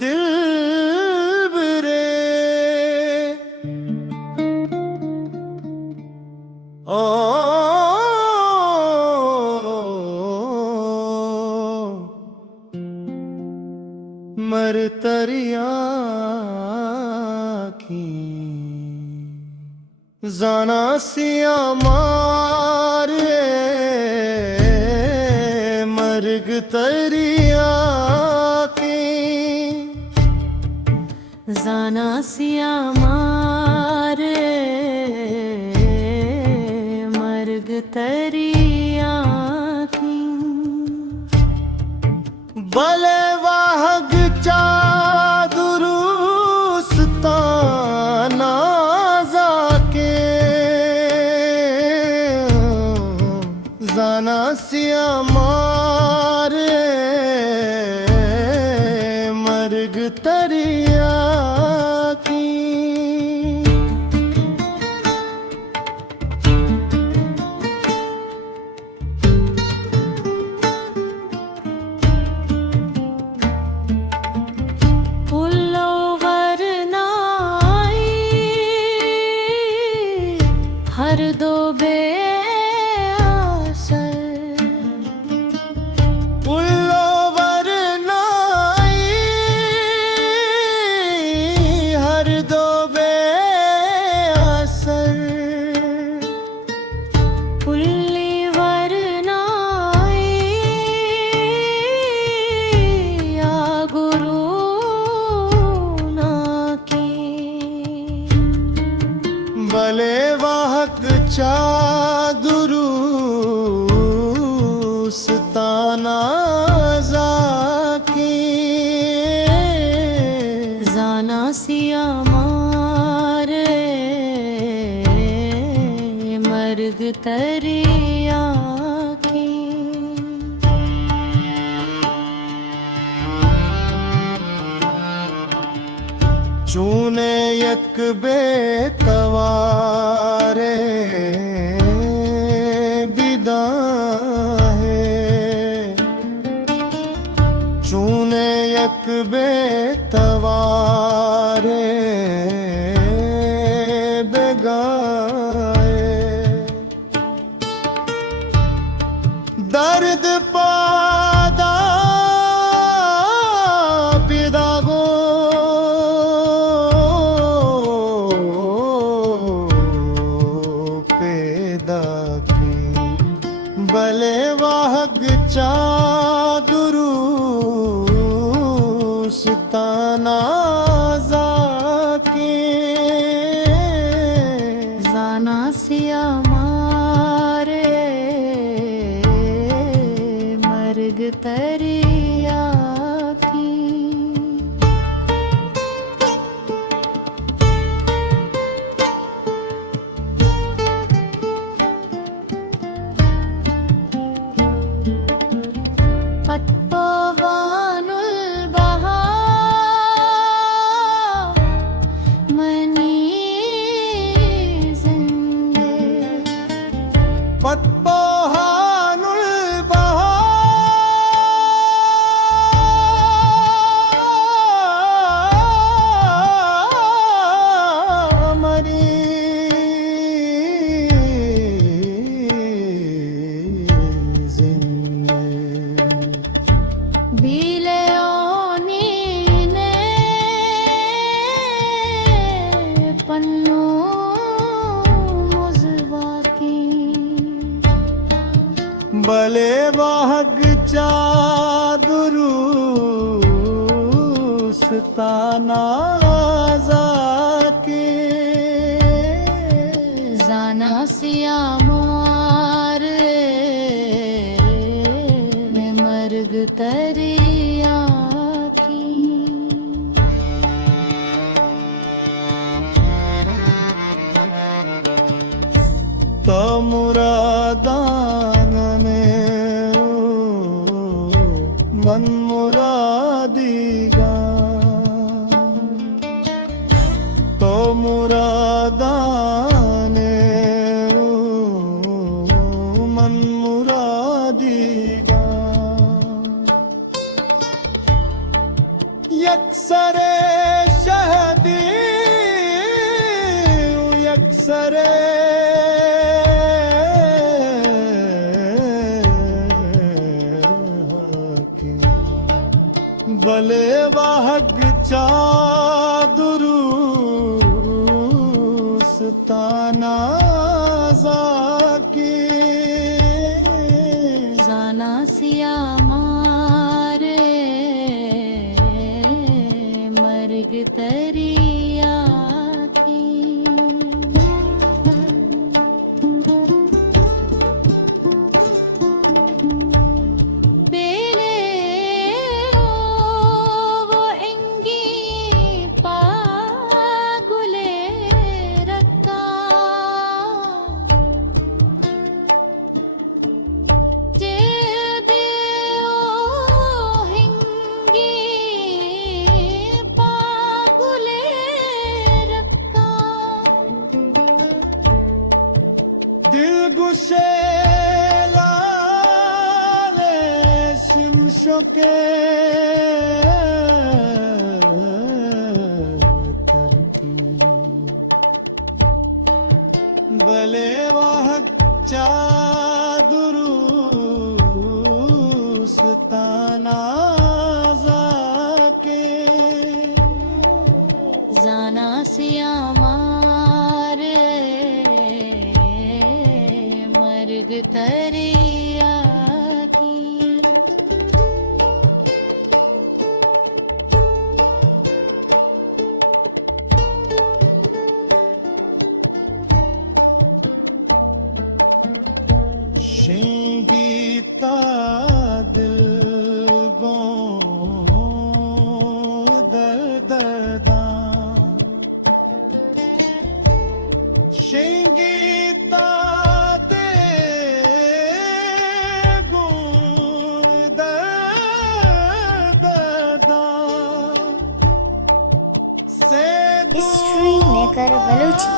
दिल बरे ओ मर तरिया की जाना सिया मारे मर्ग तरिया की जाना सिया मारे मर्ग तरिया की भले वाहग चादुरुस्ताना जाके जाना सिया मारे मर्ग तरिया की हर दो बेअसर पुल्लोवर नाई हर दो बेअसर पुल्लीवर नाई या गुरु ना की भले वाहक चादुरुस्ताना जाकी जाना सिया मारे मर्ग तरिया की चूने यक बेतवारे बिदा है चूने यक बेतवारे बेगाए दर्द पादा पिदागो भले वाहग चादुरुस्ताना जाकी जाना सिया मारे मर्ग तरिया की पट्टोवानुल बहा मनी जिंदे पट्टोहानुल बहा मनी बीले ओनी ने पन्नू मुज़वा की भले वाहग चादुरुस्ताना जाकी जाना सिया मारे मर्ग तरिया की तो मुरादान में मन मुरादीगा तो मुरादाने चादुरुस्ताना जाके जाना सिया मारे मर्ग तरिया की बेले वो इंगी पागुले रक्का जे दे ओ हिंगी पागुले रक्का दिल गुशे लाले शिमशो के तरकी भले वाहक चादुरुस्ताना जाके जाना सिया मारे मर्ग तरिया की शेंगीता दिल गो दर्दा शेंगीता दे गुण दर्दा से हिस्ट्री मेकर बलूची